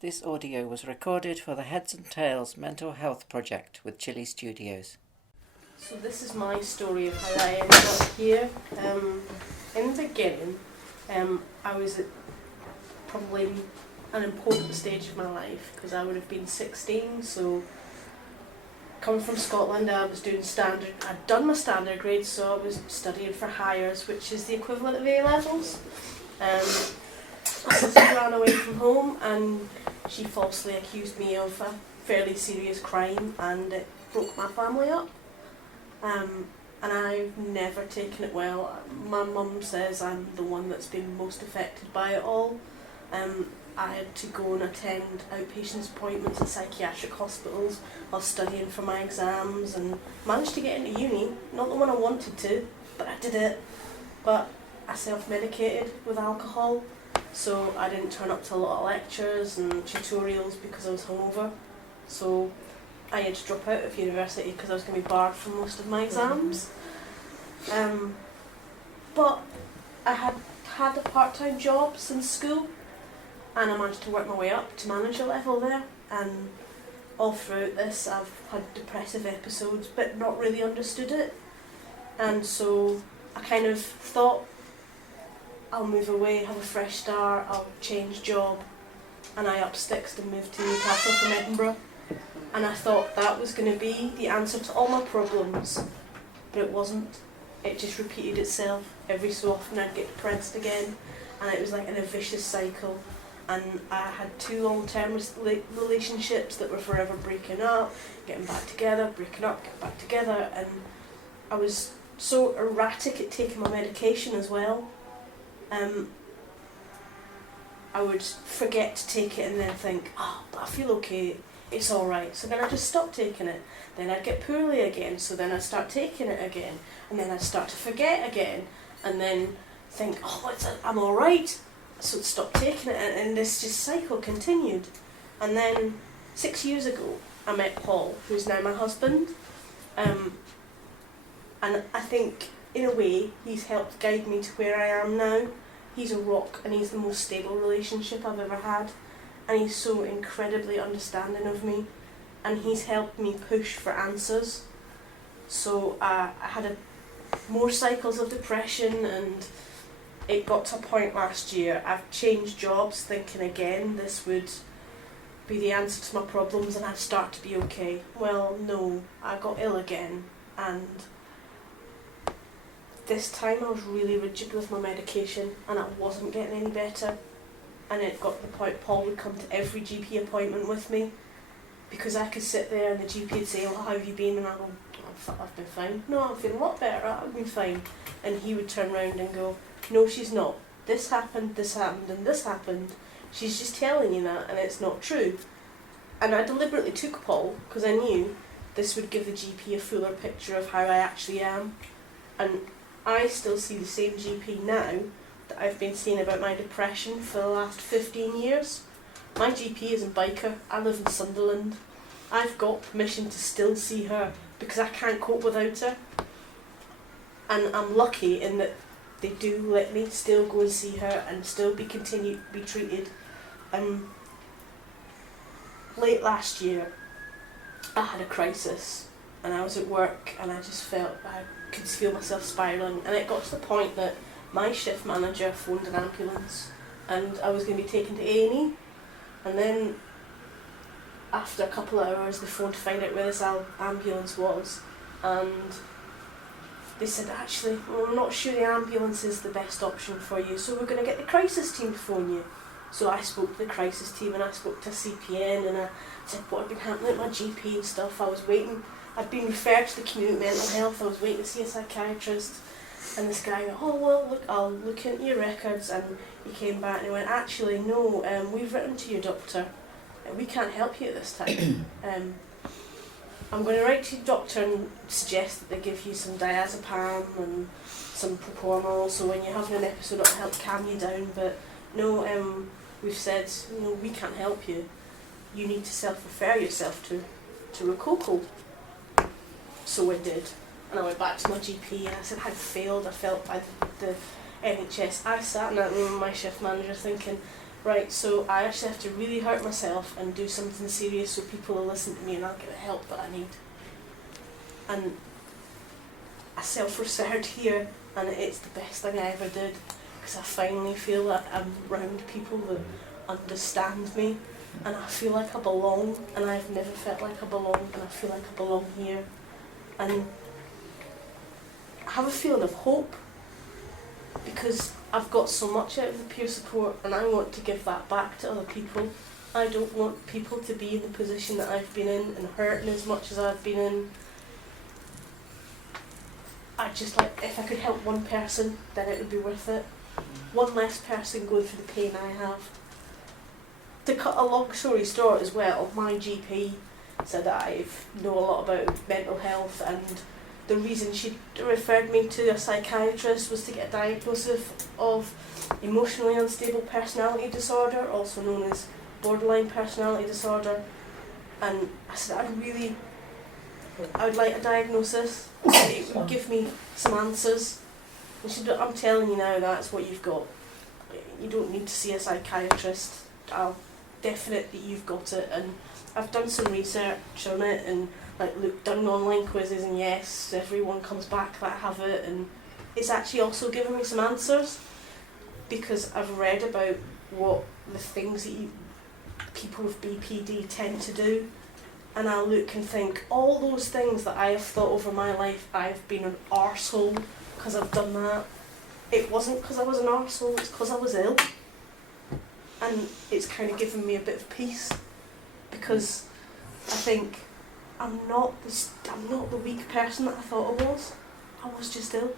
This audio was recorded for the Heads and Tails Mental Health Project with Chilli Studios. So this is my story of how I ended up here. In the beginning, I was at probably an important stage of my life because I would have been 16, so coming from Scotland I was doing standard, I'd done my standard grades, so I was studying for Highers, which is the equivalent of A-levels. My sister ran away from home and she falsely accused me of a fairly serious crime, and it broke my family up. And I've never taken it well. My mum says I'm the one that's been most affected by it all. I had to go and attend outpatients appointments at psychiatric hospitals while studying for my exams, and managed to get into uni. Not the one I wanted to, but I did it. But I self-medicated with alcohol, so I didn't turn up to a lot of lectures and tutorials because I was hungover. So I had to drop out of university because I was going to be barred from most of my exams. But I had a part-time job since school, and I managed to work my way up to manager level there. And all throughout this I've had depressive episodes but not really understood it. And so I kind of thought, I'll move away, have a fresh start, I'll change job. And I up sticks and moved to Newcastle from Edinburgh. And I thought that was going to be the answer to all my problems, but it wasn't. It just repeated itself. Every so often I'd get depressed again, and it was like in a vicious cycle. And I had 2 long-term relationships that were forever breaking up, getting back together, breaking up, getting back together, and I was so erratic at taking my medication as well. I would forget to take it and then think, but I feel okay, it's alright. So then I just stopped taking it. Then I'd get poorly again, so then I'd start taking it again. And then I'd start to forget again. And then think, I'm alright. So I'd stop taking it, and this just cycle continued. And then 6 years ago, I met Paul, who's now my husband. And I think, in a way, he's helped guide me to where I am now. He's a rock, and he's the most stable relationship I've ever had. And he's so incredibly understanding of me, and he's helped me push for answers. So I had more cycles of depression, and it got to a point last year. I've changed jobs thinking again this would be the answer to my problems and I'd start to be okay. Well, no, I got ill again, and this time I was really rigid with my medication and I wasn't getting any better. And it got to the point Paul would come to every GP appointment with me, because I could sit there and the GP would say, how have you been? And I go, I've been fine. No, I'm feeling a lot better, I've been fine. And he would turn around and go, no, she's not. This happened, and this happened. She's just telling you that, and it's not true. And I deliberately took Paul because I knew this would give the GP a fuller picture of how I actually am. And I still see the same GP now that I've been seeing about my depression for the last 15 years. My GP is in Biker. I live in Sunderland. I've got permission to still see her because I can't cope without her. And I'm lucky in that they do let me still go and see her and still be treated. Late last year, I had a crisis, and I was at work, and I just felt I could feel myself spiralling, and it got to the point that my shift manager phoned an ambulance, and I was going to be taken to A&E. And then, after a couple of hours, they phoned to find out where this ambulance was, and they said, actually, we're not sure the ambulance is the best option for you, so we're going to get the crisis team to phone you. So I spoke to the crisis team, and I spoke to CPN, and I said what had been happening at my GP and stuff. I was waiting. I'd been referred to the community mental health. I was waiting to see a psychiatrist. And this guy went, look, I'll look into your records. And he came back and he went, actually, no, we've written to your doctor. We can't help you at this time. I'm going to write to your doctor and suggest that they give you some diazepam and some propranolol, so when you're having an episode it'll help calm you down. But no, we've said, we can't help you. You need to self-refer yourself to Rococo. So I did. And I went back to my GP and I said I'd failed. I felt by the NHS. I sat in that room with my shift manager thinking, right, so I actually have to really hurt myself and do something serious so people will listen to me and I'll get the help that I need. And I self-researched here, and it's the best thing I ever did, because I finally feel that I'm around people that understand me, and I feel like I belong, and I've never felt like I belong, and I feel like I belong here. And I have a feeling of hope, because I've got so much out of the peer support, and I want to give that back to other people. I don't want people to be in the position that I've been in and hurting as much as I've been in. I just like, if I could help one person, then it would be worth it. One less person going through the pain I have. To cut a long story short as well, my GP said that I know a lot about mental health, and the reason she referred me to a psychiatrist was to get a diagnosis of emotionally unstable personality disorder, also known as borderline personality disorder. And I said, I would like a diagnosis. It would give me some answers. And she said, I'm telling you now, that's what you've got. You don't need to see a psychiatrist. I'll definite that you've got it. And I've done some research on it and done online quizzes, and yes, everyone comes back that have it, and it's actually also given me some answers, because I've read about what the things that people with BPD tend to do. And I look and think, all those things that I have thought over my life, I've been an arsehole because I've done that. It wasn't because I was an arsehole, it's because I was ill. And it's kind of given me a bit of peace, because I think I'm not the weak person that I thought I was. I was just ill.